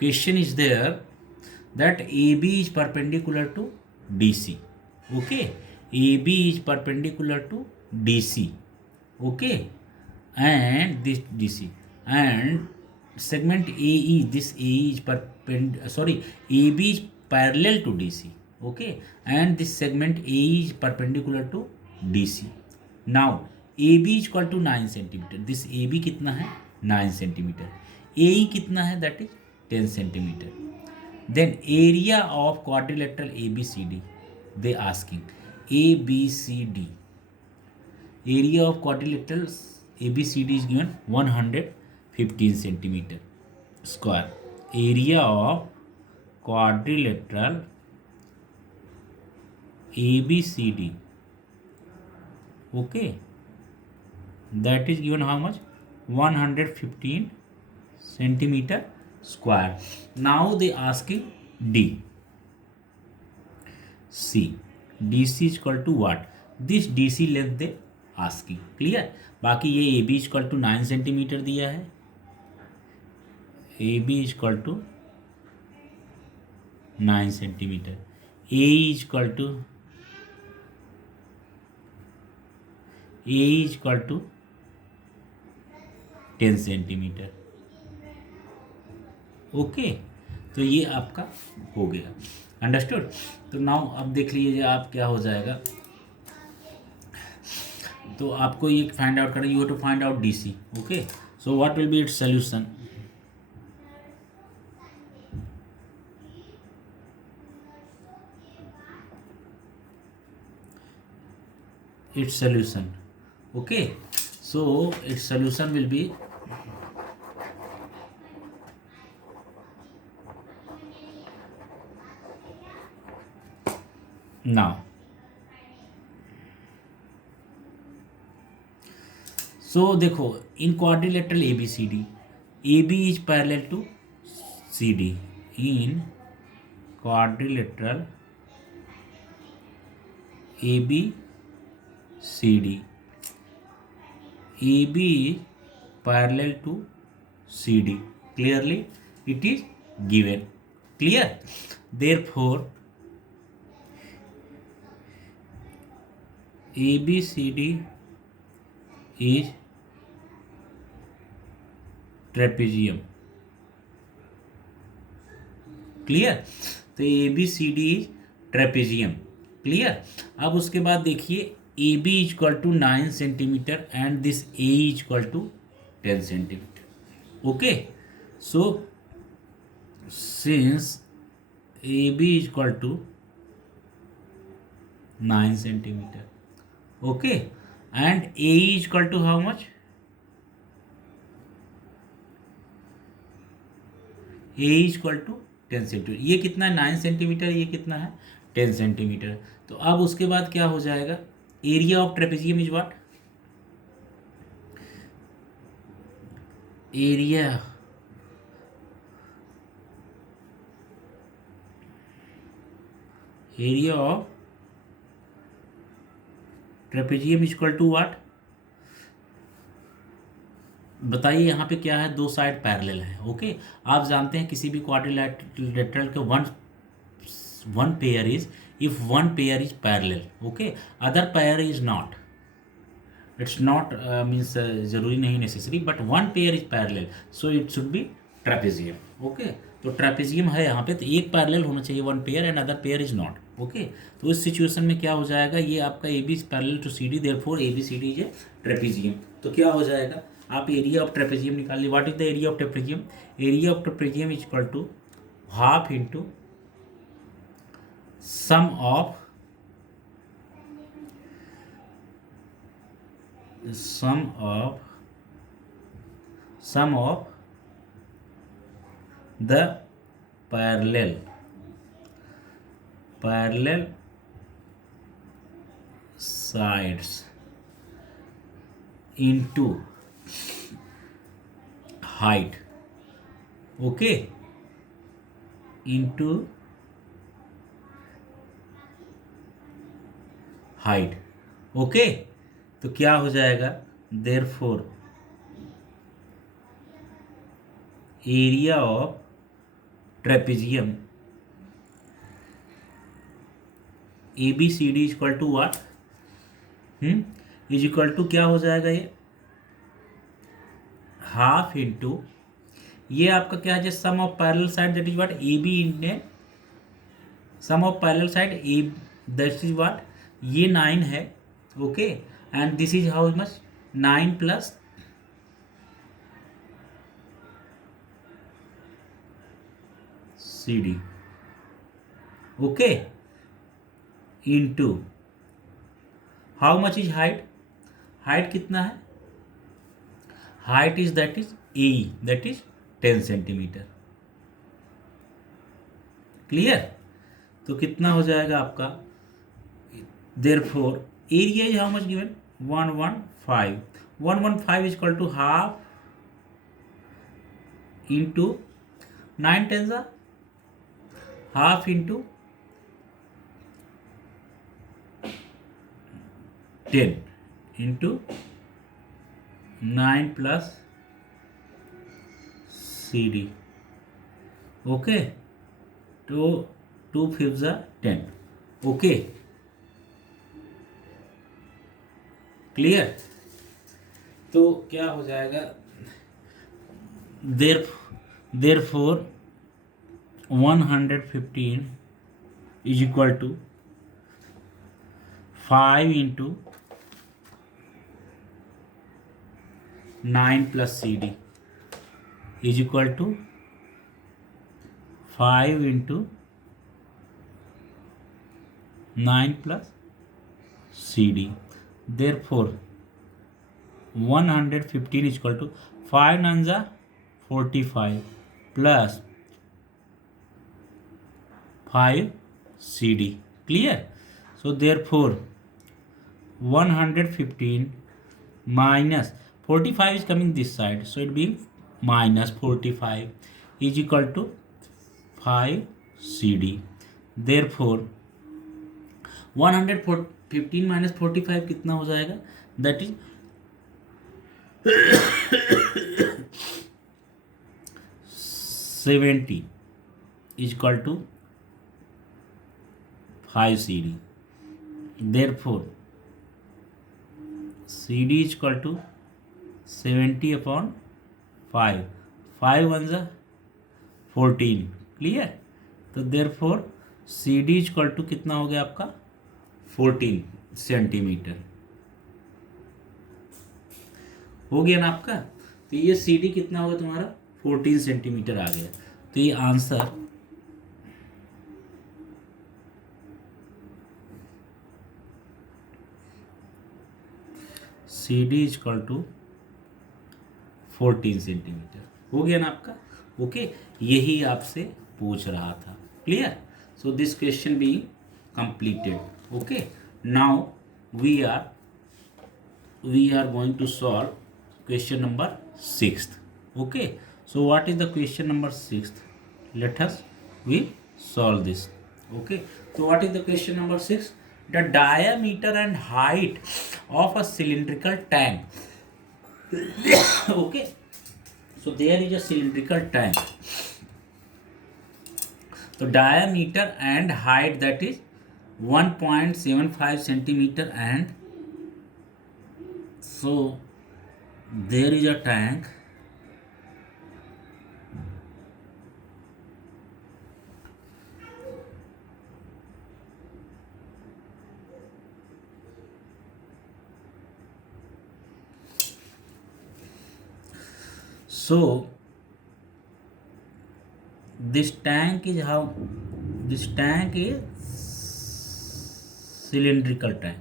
question is there that AB is perpendicular to DC. Okay, AB is perpendicular to DC. Okay, and this DC and segment AE, this AE is AB is parallel to DC. Okay, and this segment AE is perpendicular to DC. Now AB is equal to 9 centimetre. This AB कितना है 9 centimetre. AE कितना है that is 10 centimetre. Then area of quadrilateral ABCD, they asking ABCD. Area of quadrilateral ABCD is given 115 centimeter square. Area of quadrilateral ABCD, okay, that is given how much? 115 centimeter square. Now they asking D. C. DC is equal to what? This DC length they asking. Clear? बाकी ये AB is equal to 9 centimetre दिया है. AB is equal to 9 centimetre. AE is equal to 10 centimetre. Okay, तो ये आपका हो गया. Understood. तो नाउ अब देख लीजिए आप क्या हो जाएगा. तो आपको ये फाइंड आउट करना, you have to find out DC. Okay, so what will be its solution. its solution. Okay, so its solution will be now. So देखो in quadrilateral ABCD, AB is parallel to CD. In quadrilateral ABCD, AB is parallel to CD. Clearly it is given. Clear? Therefore ABCD is trapezium. Clear. तो ABCD is trapezium. Clear. अब उसके बाद देखिए AB is equal to 9 centimetre and this AE is equal to 10 centimetre. Okay, so since AB is equal to 9 centimetre, okay, and AE is equal to how much? AE is equal to 10 centimetre. ये कितना है 9 centimetre, ये कितना है 10 centimetre. तो अब उसके बाद क्या हो जाएगा? Area of trapezium is what? Area of trapezium is equal to what? बताइए यहाँ पे क्या है, दो साइड पैरेलल है. ओके, आप जानते हैं किसी भी क्वाड्रिलेटरल के one pair is, if one pair is parallel, okay, other pair is not. It's not means जरूरी नहीं necessary, but one pair is parallel, so it should be trapezium. Okay, तो ट्रेपेजियम है यहाँ पे, तो एक पैरेलल होना चाहिए one pair and other pair is not. Okay, तो इस सिचुएशन में क्या हो जाएगा, ये आपका A B is parallel to C D, therefore A B C D is a trapezium. तो क्या हो जाएगा, आप एरिया ऑफ ट्रेपेजियम निकाल लीजिए. What is the area of trapezium? Area of trapezium is equal to half into sum of the parallel sides into height. Okay, into height. Okay, तो क्या हो जाएगा, therefore area of trapezium A B C D equal to what, is equal to क्या हो जाएगा ये, half into, ये आपका क्या है, sum of parallel side that is what A B into sum of parallel side A, that is what, ये 9 है, okay, and this is how much 9 plus C D, okay, into how much is height, height कितना है, height is that is A, that is 10 centimetre, clear. तो कितना हो जाएगा आपका, therefore area is how much given 115 is equal to half into 9 10 half into 10 into 9 plus C D, okay, तो 2 5 10, okay, clear. तो क्या हो जाएगा, therefore 115 is equal to 5 into 9 plus C D is equal to 5 into 9 plus C D, therefore 115 is equal to 5 9 45 plus 5 C D, clear. So therefore 115 minus 45 is coming this side, so it being minus 45 is equal to 5 CD. Therefore 115 minus 45 कितना हो जाएगा, that is 70 is equal to 5 CD. Therefore CD is equal to 70 upon 5, 5 ones are 14, clear. तो therefore CD is equal to कितना हो गया आपका 14 centimetre, हो गया ना आपका। तो ये CD कितना होगा तुम्हारा 14 सेंटीमीटर आ गया। तो ये answer CD is equal to 14 centimetre हो गया ना आपका, ओके। यही आपसे पूछ रहा था, clear. So this question being completed, okay. Now we are going to solve question number 6, okay. So what is the question number 6, let us we solve this, okay. So what is the question number 6? The diameter and height of a cylindrical tank. Okay. So there is a cylindrical tank. So diameter and height, that is 1.75 centimeter, and so there is a tank. So this tank is cylindrical tank.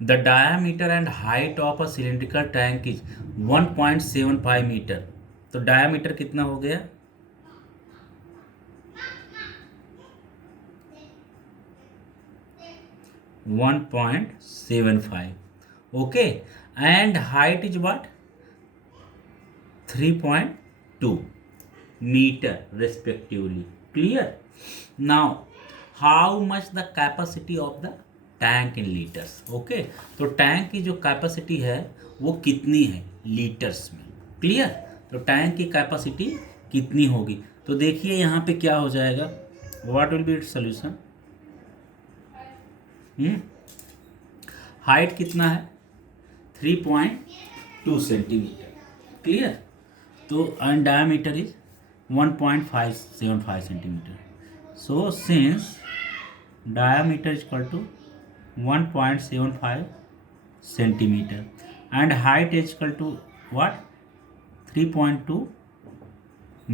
The diameter and height of a cylindrical tank is 1.75 meter. तो diameter कितना हो गया, one 1.75, okay, and height is what 3.2 metre respectively, clear. Now how much the capacity of the tank in litres. Okay, तो tank की जो capacity है वो कितनी है लीटर्स में. क्लियर. तो टैंक की कैपेसिटी कितनी होगी. तो देखिए यहाँ पे क्या हो जाएगा. What will be its solution. Height कितना है 3.2 सेंटीमीटर. क्लियर. तो and diameter is 1.575 centimetre. So since diameter is equal to 1.75 centimeter and height is equal to what 3.2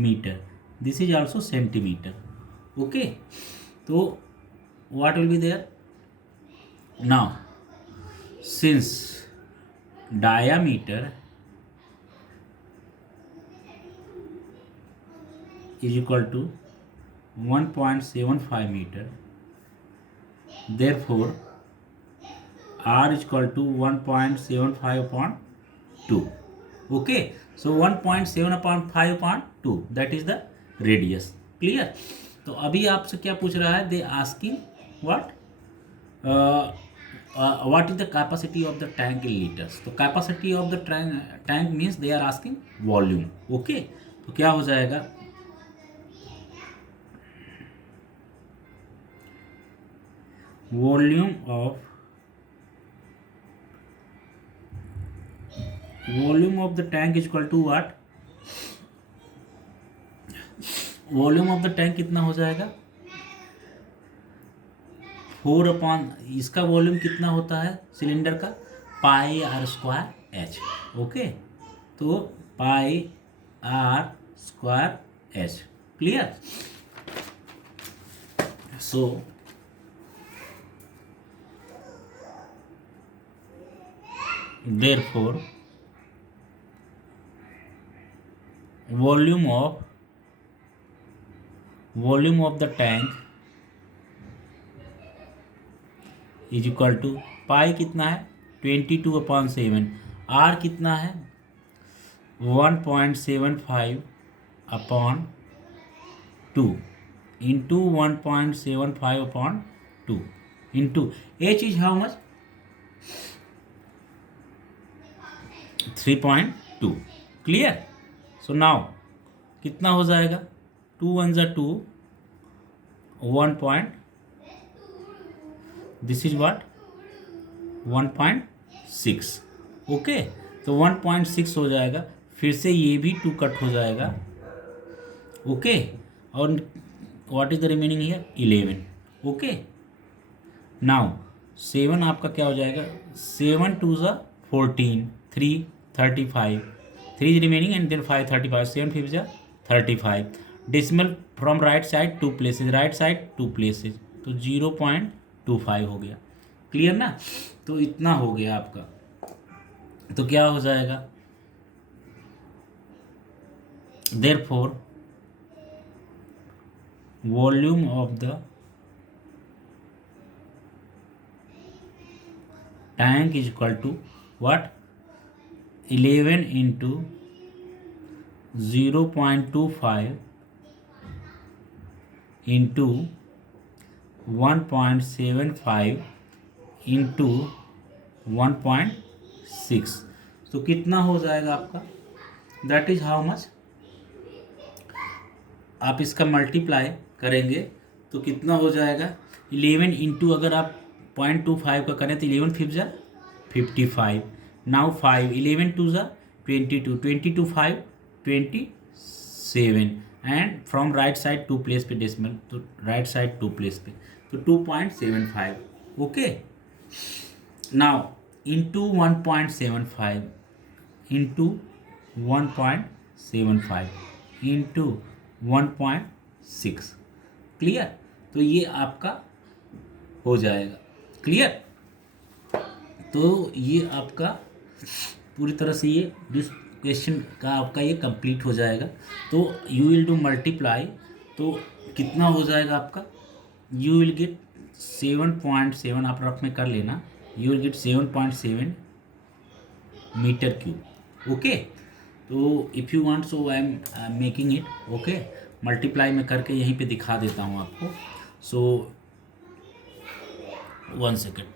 meter. This is also centimeter. Okay, so what will be there now. Since diameter is equal to 1.75 meter, therefore r is equal to 1.75 upon 2. Okay, so 1.7 upon 5 upon 2, that is the radius. Clear. तो अभी आपसे क्या पूछ रहा है. They asking what is the capacity of the tank in liters. तो capacity of the tank means they are asking volume. Okay, तो क्या हो जाएगा. volume of the tank is equal to what. Volume of the tank कितना हो जाएगा 4 upon इसका volume कितना होता है सिलेंडर का pi R square H. Okay, तो pi R square H. Clear. So therefore volume of the tank is equal to pi कितना है 22/7. आर कितना है 1.75 upon 2 into 1.75 upon 2 into H is how much 3.2. Clear. So now कितना हो जाएगा 2 1 जा 2 1 point this is what 1.6. Okay, तो 1.6 हो जाएगा. फिर से ये भी 2 कट हो जाएगा. ओके, और what is the remaining here 11. Okay, now 7 आपका क्या हो जाएगा 7 2 जा 14 3 35 3 is remaining and then 5 35 7 5 जा 35. Decimal from right side 2 places, right side 2 places, तो 0.25 हो गया. क्लियर ना. तो इतना हो गया आपका. तो क्या हो जाएगा therefore volume of the tank is equal to what 11 into 0.25 into 1.75 into 1.6. तो कितना हो जाएगा आपका दैट इज हाउ मच. आप इसका मल्टीप्लाई करेंगे तो कितना हो जाएगा 11 इंटू अगर आप 0.25 का करें तो 11 5 जा 55. नाउ 5 11 2 जा 22 22 5 27 and from right side 2 place पे डेसिमल तो राइट साइड 2 प्लेस पे तो 2.75. Okay, now into 1.75 into 1.75 into 1.6. Clear. तो ये आपका हो जाएगा. क्लियर. तो ये आपका पूरी तरह से ये जिस क्वेश्चन का आपका ये कंप्लीट हो जाएगा. तो यू विल डू मल्टीप्लाई तो कितना हो जाएगा आपका यू विल गेट 7.7. आप रफ में कर लेना. You will get 7.7 metre cube. Okay, तो if you want so I am making it. Okay, multiply में करके यहीं पे दिखा देता हूँ आपको। So 1 second.